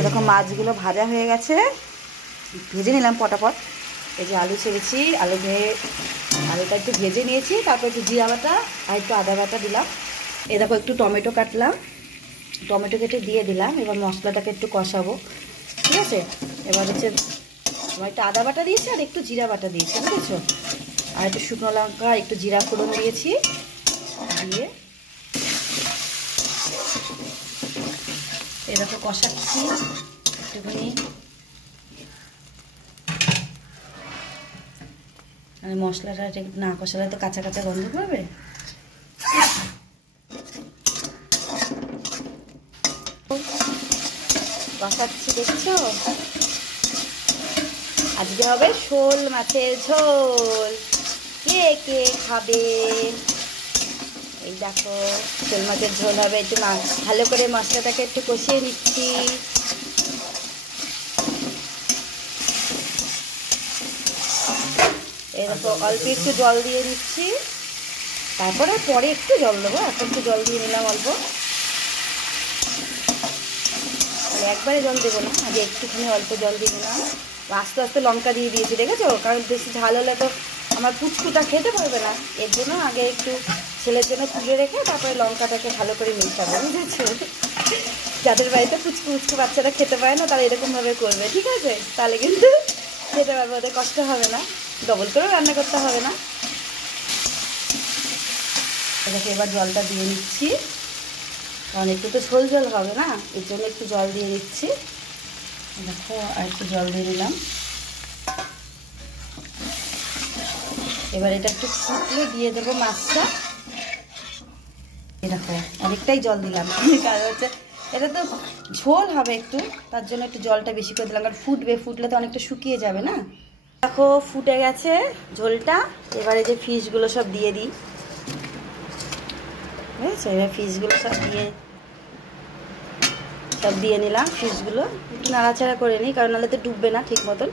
এরকম মাছগুলো ভাজা হয়ে গেছে, ভেজে নিলাম পটাপট। এই যে আলু ছেড়েছি, আলুটা একটু ভেজে নিয়েছি, তারপর একটু জিরা বাটা আর একটু আদা বাটা দিলাম। এই দেখো একটু টমেটো কাটলাম, টমেটো কেটে দিয়ে দিলাম। এবার মশলাটাকে একটু কষাবো, ঠিক আছে। এবার হচ্ছে একটু আদা বাটা দিয়েছি আর একটু জিরা বাটা দিয়েছি, বুঝেছো। আর একটু শুকনো লঙ্কা একটু জিরা ফোড়ন দিয়েছি, দিয়ে এরকম কষাচ্ছি একটুখানি। মানে মশলাটা না কষালে তো কাঁচা কাঁচা গন্ধ করবে। কষাচ্ছি, দেখছো। আজকে হবে শোল মাছের ঝোল, কে কে খাবে? এই দেখো শোল মাছের ঝোল হবে। একটু ভালো করে মশলাটাকে একটু কষিয়ে নিচ্ছি। এরকম অল্প একটু জল দিয়ে নিচ্ছি, তারপরে পরে একটু জল দেবো। এখন একটু জল দিয়ে নিলাম অল্প, একবারে জল দেবো না, আগে একটুখানি অল্প জল দিয়ে নিলাম। আস্তে আস্তে লঙ্কা দিয়ে দিয়েছি, দেখেছো, কারণ বেশি ঝাল হলে তো আমার পুচকুটা খেতে পারবে না। এর জন্য আগে একটু ছেলের জন্য তুলে রেখে তারপরে লঙ্কাটাকে ভালো করে মেশাবো, বুঝেছো। যাদের বাড়িতে পুচকু বাচ্চারা খেতে পারে না তারা এরকমভাবে করবে, ঠিক আছে। তাহলে কিন্তু খেতে পারবে, ওদের কষ্ট হবে না, ডবল করেও রান্না করতে হবে না। এটাকে এবার জলটা দিয়ে নিচ্ছি, কারণ একটু তো ঝোল ঝোল হবে না, এর জন্য একটু জল দিয়ে দিচ্ছি। দেখো আর একটু জল দিয়ে দিলাম। এবার এটা একটু ফুটলে দিয়ে দেবো মাছটা। দেখো অনেকটাই জল দিলাম, কারণ হচ্ছে এটা তো ঝোল হবে একটু, তার জন্য একটু জলটা বেশি করে দিলাম, কারণ ফুটলে তো অনেকটা শুকিয়ে যাবে না। দেখো ফুটে গেছে ঝোলটা। এবারে যে ফিশগুলো সব দিয়ে দিই, বুঝেছো। এবার ফিশগুলো সব দিয়ে নিলাম। ফিশগুলো একটু নাড়াচাড়া করে নিই, কারণ নাহলে তো ডুববে না ঠিক মতন,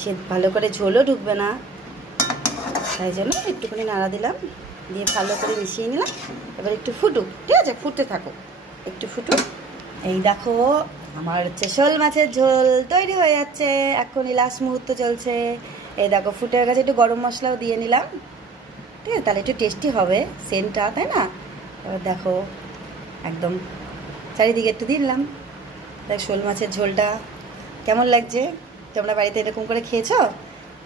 সে ভালো করে ঝোলও ঢুকবে না, তাই জন্য একটুখানি নাড়া দিলাম, দিয়ে ভালো করে মিশিয়ে নিলাম। এবার একটু ফুটুক, ঠিক আছে, ফুটতে থাকুক, একটু ফুটুক। এই দেখো আমার হচ্ছে শোল মাছের ঝোল তৈরি হয়ে যাচ্ছে, এখনই লাস্ট মুহূর্ত চলছে। এই দেখো ফুটে গেছে, একটু গরম মশলাও দিয়ে নিলাম, ঠিক আছে, তাহলে একটু টেস্টি হবে সেন্টটা, তাই না। এবার দেখো একদম চারিদিকে একটু দিলাম। দেখ শোল মাছের ঝোলটা কেমন লাগছে। তোমরা বাড়িতে এরকম করে খেয়েছো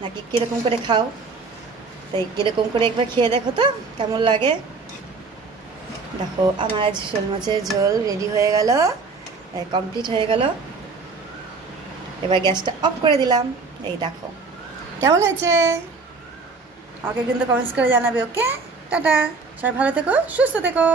নাকি কীরকম করে খাও? তাই কীরকম করে একবার খেয়ে দেখো তো কেমন লাগে। দেখো আমার শোল মাছের ঝোল রেডি হয়ে গেল, কমপ্লিট হয়ে গেল। এবার গ্যাসটা অফ করে দিলাম। এই দেখো কেমন হয়েছে, আমাকে কিন্তু কমেন্টস করে জানাবে। ওকে, টাটা, সবাই ভালো থেকো, সুস্থ থেকো।